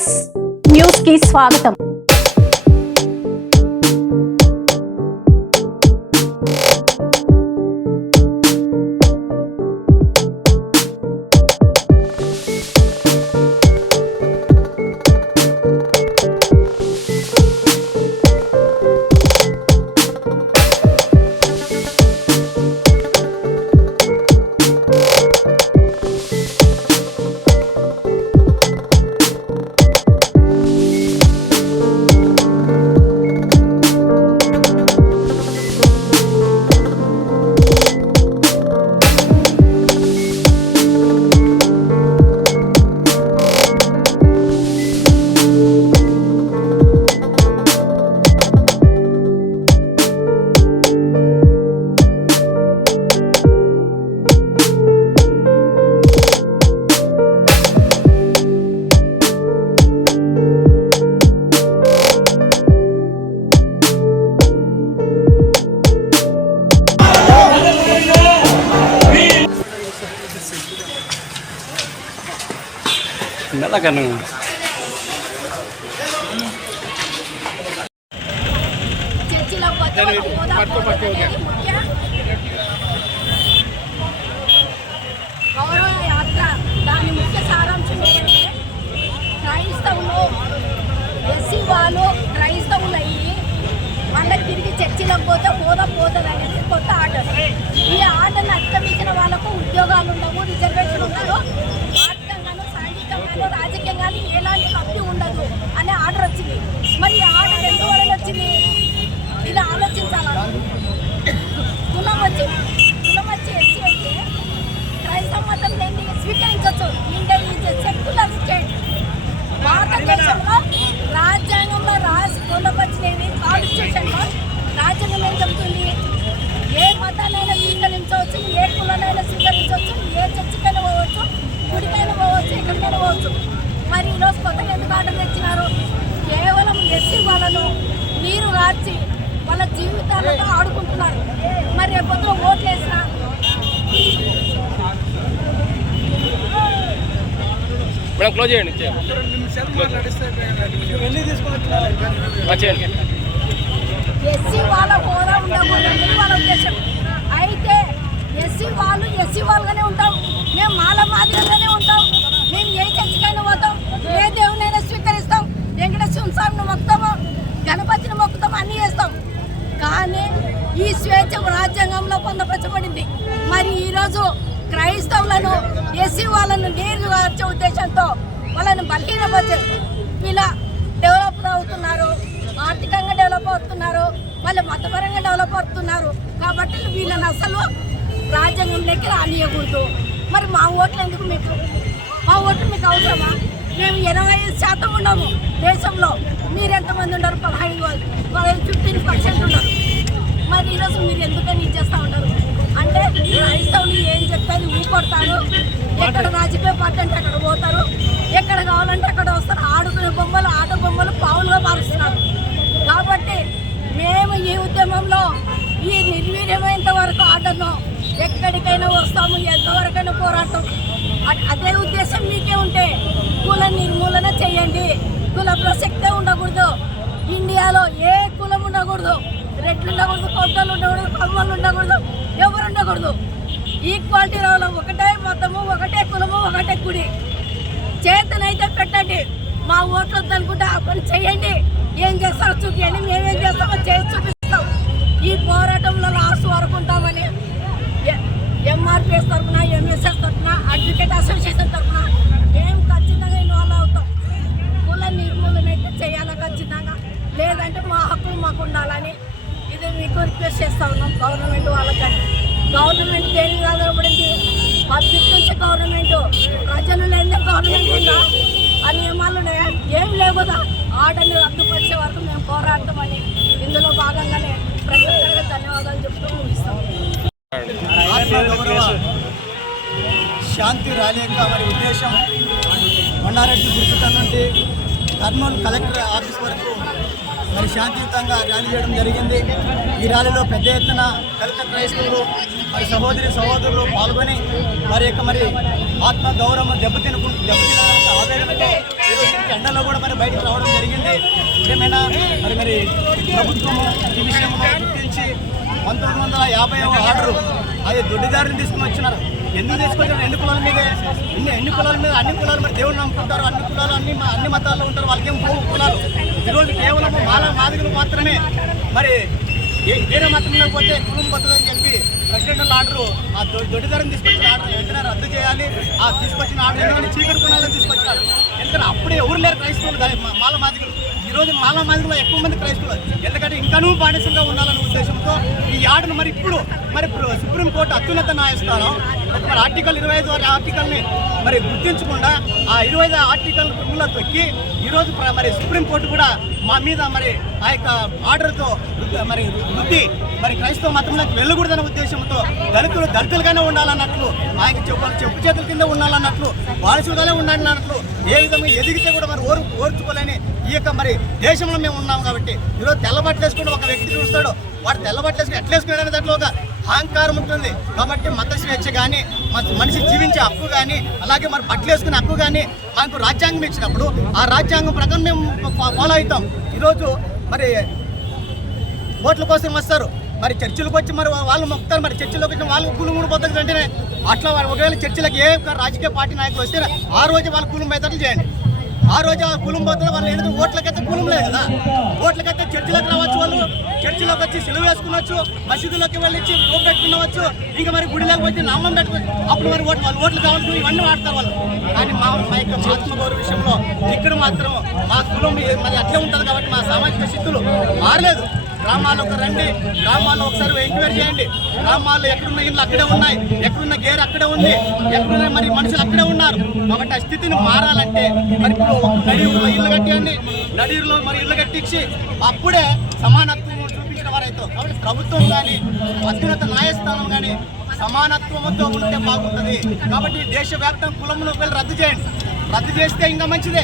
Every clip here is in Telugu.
వాయిస్ న్యూస్ కి స్వాగతం. Nalakan గౌరవ యాత్ర దాని ముఖ్య సారాంశం ఏంటంటే క్రైస్తవులు ఎస్సీ వాళ్ళు క్రైస్తవులు అయ్యి మళ్ళీ తిరిగి చర్చిలకు పోతే పోతుంది అనేది కొత్త ఆర్డర్. ఈ ఆర్డర్ని అతిక్రమించిన వాళ్ళకు ఉద్యోగాలు ఉండవు, రిజర్వేషన్ ఉండదు, ఆర్థికంగాను సాంఘికంగాను రాజకీయంగాను ఎలాంటి లబ్ధి ఉండదు అనే ఆర్డర్ వచ్చింది. మరి ఈ ఆర్డర్ ఎందువల్ల వచ్చింది? ఇది ఆలోచించాలి. కులం వచ్చి ఎస్సీ అయితే క్రైస్తవ మతం లేని స్వీకరించవచ్చు. India is secular state. భారతదేశంలో రాజ్యాంగంలో రాసి పొందపరిచినవి కాన్స్టిట్యూషన్లో రాజ్యాంగం ఏం చెబుతుంది? ఏ మతాన్నైనా స్వీకరించవచ్చు, ఏ కులాన్నైనా స్వీకరించవచ్చు, ఏ చర్చికైనా పోవచ్చు, గుడికైనా పోవచ్చు, ఎక్కడికైనా పోవచ్చు. మరి ఈరోజు కొత్తగా ఎందుకు ఆర్డర్ తెచ్చినారు? కేవలం ఎస్సీ వాళ్ళను నీరు కార్చి వాళ్ళ జీవితాలతో ఆడుకుంటున్నారు. మరి రేపొద్దున ఓట్లు వేసిన మేడం క్లోజ్ చేయండి. ఎస్సీ వాళ్ళ హోదా ఉండకూడదని వాళ్ళ ఉద్దేశం. అయితే ఎస్సీ వాళ్ళుగానే ఉంటాం, మేము మాల మాదిరిగానే ఉంటాం, మేము ఏ చర్చికైనా పోతాం, ఏ దేవునైనా స్వీకరిస్తాం, వెంకటేశ్వర స్వామిని మొక్కుతాము, గణపతిని మొక్కుతాం, అన్నీ చేస్తాం. కానీ ఈ స్వేచ్ఛ రాజ్యాంగంలో పొందపరచబడింది. మరి ఈరోజు క్రైస్తవులను ఎస్సీ వాళ్ళను నేరుగా వచ్చే ఉద్దేశంతో వాళ్ళని బలహీనపరిచారు. వీళ్ళ డెవలప్ అవుతున్నారు, ఆర్థికంగా డెవలప్ అవుతున్నారు, వాళ్ళు మతపరంగా డెవలప్ అవుతున్నారు. కాబట్టి వీళ్ళని అసలు రాజ్యాంగంలోకి రానియకూడదు. మరి మా ఓట్లు ఎందుకు మీకు? మా ఓట్లు మీకు అవసరమా? మేము 85% ఉన్నాము దేశంలో. మీరు ఎంతమంది ఉన్నారు? 15% ఉన్నారు. మరి ఈరోజు మీరు ఎందుకని ఇచ్చేస్తూ ఉంటారు? అంటే క్రైస్తవులు ఏం చెప్పేది ఊకొడతారు. ఎక్కడ రాజకీయ పార్టీ అంటే అక్కడ పోతారు, ఎక్కడ కావాలంటే అక్కడ వస్తారు. ఆడుకునే బొమ్మలు, ఆట బొమ్మలు పావులుగా మారుస్తున్నారు. కాబట్టి మేము ఈ ఉద్యమంలో ఈ నిర్వీర్యమైనంత వరకు ఆర్డర్ను ఎక్కడికైనా వస్తాము, ఎంతవరకైనా పోరాటం. అదే ఉద్దేశం మీకే ఉంటే కుల నిర్మూలన చేయండి. కుల ప్రసక్తే ఉండకూడదు. ఇండియాలో ఏ కులం ఉండకూడదు, రెడ్లు ఉండకూడదు, కొట్టలు ఉండకూడదు, కమ్మలు ఉండకూడదు, ఎవరు ఉండకూడదు. ఈక్వాలిటీ రావాలి. ఒకటే మతము, ఒకటే కులము, ఒకటే గుడి. చేతనైతే పెట్టండి. మా ఓట్లు వద్దనుకుంటే ఆ పని చేయండి. ఏం చేస్తారో చూపించండి, మేమేం చేస్తామో చేసి చూపిస్తాం. ఈ పోరాటంలో లాస్ట్ వరకు ఉంటామని ఎంఆర్పిఎస్ తరఫున, ఎంఎస్ఎస్ తరఫున, అడ్వకేట్ అసోసియేషన్ తరఫున మేము ఖచ్చితంగా ఇన్వాల్వ్ అవుతాం. కుల నిర్మూలన అయితే చేయాలి ఖచ్చితంగా. లేదంటే మా హక్కులు మాకు ఉండాలని ఇది మీకు రిక్వెస్ట్ చేస్తూ ఉన్నాం. గవర్నమెంట్ వాళ్ళకంటే గవర్నమెంట్ దేనికి ఆధారపడింది? పబ్లిక్ నుంచి గవర్నమెంట్, ప్రజలు లేదా గవర్నమెంట్ ఉందా? ఆ నియమాలు ఉన్నాయా? ఏం లేవు కదా. ఆర్డర్ని రద్దుపరిచే వరకు మేము పోరాడతామని ఇందులో భాగంగానే ప్రతి ఒక్కరికి ధన్యవాదాలు చెప్తూ ముగిస్తాం. శాంతి ర్యాలీ యొక్క మరి ఉద్దేశం కొండారెడ్డి గుర్తుట నుండి కర్నూలు కలెక్టర్ ఆఫీస్ వరకు మరి శాంతియుతంగా ర్యాలీ చేయడం జరిగింది. ఈ ర్యాలీలో పెద్ద ఎత్తున దళిత క్రైస్తవులు మరి సహోదరులు పాల్గొని మరి యొక్క మరి ఆత్మ గౌరవం దెబ్బతిన ఆవేదనతో ఎండలో కూడా మరి బయటకు రావడం జరిగింది. ఏమైనా మరి ప్రభుత్వము ఈ విషయంలో గుర్తించి 1950వ ఆర్డరు అది దొడ్డిదారిని తీసుకుని వచ్చినారు. ఎందుకు తీసుకొచ్చారు? ఎన్ని కులాల మీదే ఎన్ని కులాల మీద అన్ని కులాలు మరి దేవుడిని నమ్ముకుంటారు. అన్ని కులాలు అన్ని మతాల్లో ఉంటారు. వాళ్ళకేం కులాలు ఈరోజు కేవలం మాదిగలు మాత్రమే మరి వేరే మతంలో పోతే కులం పోతుందని చెప్పి ప్రెసిడెంట్ ఆర్డరు ఆ దొడ్డిదారిని తీసుకొచ్చిన ఆర్డర్ వెంటనే రద్దు చేయాలి. ఆ తీసుకొచ్చిన ఆర్డర్ ఎందుకంటే చీకటి కులాలను తీసుకొచ్చినారు. ఎందుకంటే అప్పుడే ఎవరు లేరు క్రైస్తవులు మాల మాదిగలు. ఈరోజు మాల మాదిగలో ఎక్కువ మంది క్రైస్తవులు. ఎందుకంటే ఇంకానూ బానిసంగా ఉండాలనే ఉద్దేశంతో ఈ ఆర్డర్ మరి ఇప్పుడు మరి సుప్రీంకోర్టు అత్యున్నత న్యాయస్థానం మరి ఆర్టికల్ 25 ఆర్టికల్ని మరి గుర్తించకుండా ఆ 25 ఆర్టికల్ రూల్లో తొక్కి ఈరోజు మరి సుప్రీంకోర్టు కూడా మా మీద మరి ఆ యొక్క ఆర్డర్తో మరి వృద్ధి మరి క్రైస్తవ మతంలోకి వెళ్ళకూడదనే ఉద్దేశంతో దళితులుగానే ఉండాలన్నట్లు ఆయన చెప్పు చేతుల కింద ఉండాలన్నట్లు వారసులుగానే ఉండాలన్నట్లు ఏ విధంగా ఎదిగితే కూడా మరి ఓర్చుకోలేని ఈ యొక్క మరి దేశంలో మేము ఉన్నాం కాబట్టి ఈరోజు తెల్లబట్టలు వేసుకుంటే ఒక వ్యక్తి చూస్తాడు, వాడు తెల్లబట్టలు వేసుకుని ఎట్లా వేసుకునే దాంట్లో ఒక అహంకారం ఉంటుంది. కాబట్టి మత స్వేచ్ఛ కానీ మనిషి జీవించే హక్కు కానీ అలాగే మరి బట్టలు వేసుకునే హక్కు కానీ మనకు రాజ్యాంగం ఇచ్చినప్పుడు ఆ రాజ్యాంగం ప్రకారం మేము ఫాలో అవుతాం. ఈరోజు మరి ఓట్ల కోసం వస్తారు, మరి చర్చిలకు వచ్చి మరి వాళ్ళు మొక్కుతారు. మరి చర్చిలోకి వచ్చిన వాళ్ళు కూలు మూడు పోతుంది వెంటనే అట్లా ఒకవేళ చర్చిలకు ఏ రాజకీయ పార్టీ నాయకులు వస్తే ఆ రోజు వాళ్ళు కూలం బయటలు చేయండి. ఆ రోజు ఆ కులం పోతుంది. వాళ్ళు ఎందుకు ఓట్లకైతే కులం లేదు కదా, ఓట్లకైతే చర్చిలోకి రావచ్చు, వాళ్ళు చర్చిలోకి వచ్చి సెలవు వేసుకునవచ్చు, మసీదులోకి వెళ్ళి ఓటు పెట్టుకునవచ్చు, ఇంకా మరి గుడిలోకి వచ్చి నామం పెట్టుకుని అప్పుడు మరి వాళ్ళు ఓట్లు కావాల్సి ఇవన్నీ వాడతారు వాళ్ళు. కానీ మా యొక్క ఆత్మగౌరవ విషయంలో ఇక్కడ మాత్రం మా కులం మరి అట్లే ఉంటుంది కాబట్టి మా సామాజిక స్థితులు మారలేదు. గ్రామాలకు రండి, గ్రామాల్లో ఒకసారి ఎంక్వైరీ చేయండి. గ్రామాల్లో ఎక్కడున్న ఇళ్ళు అక్కడే ఉన్నాయి, ఎక్కడున్న గేర్ అక్కడే ఉంది, ఎక్కడున్న మరి మనుషులు అక్కడే ఉన్నారు. కాబట్టి ఆ స్థితిని మారాలంటే మరి ఇప్పుడు నడియూరులో ఇల్లు కట్టేయండి, నడియూరులో మరి ఇల్లు కట్టించి అప్పుడే సమానత్వం చూపించిన వారైతే. కాబట్టి ప్రభుత్వం కానీ అత్యున్నత న్యాయస్థానం కానీ సమానత్వంతో ఉంటే బాగుంటుంది. కాబట్టి దేశవ్యాప్తంగా కులంలో వెళ్ళి రద్దు చేయండి. రద్దు చేస్తే ఇంకా మంచిదే.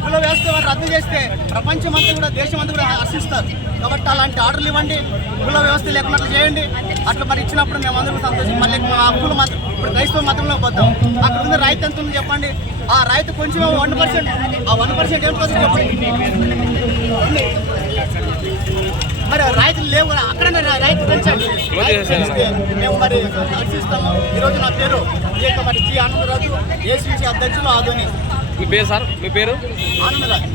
కుల వ్యవస్థ రద్దు చేస్తే ప్రపంచమంతా కూడా దేశమంతా కూడా హర్షిస్తారు. కాబట్టి అలాంటి ఆర్డర్లు ఇవ్వండి, కుల వ్యవస్థ లేకున్నట్లు చేయండి. అట్లా మరి ఇచ్చినప్పుడు మేము అందరూ సంతోషం. మళ్ళీ మా హక్కులు మాత్రం ఇప్పుడు క్రైస్తవ మతంలో పోతాం. అక్కడ ఉన్న రైతు ఎంత ఉంది చెప్పండి. ఆ రైతు కొంచెం 1%, ఆ 1% ఏమిటో చెప్పండి. మరి రైతులు లేవు కదా, అక్కడనే రైతు పెంచండి. మేము మరి హర్షిస్తాము. ఈరోజు నా పేరు మరి జి ఆనందరాజు, ఏసీసీ అధ్యక్షులు ఆదోని. మీ పేరు సార్? మీ పేరు? ఆనందరాజు.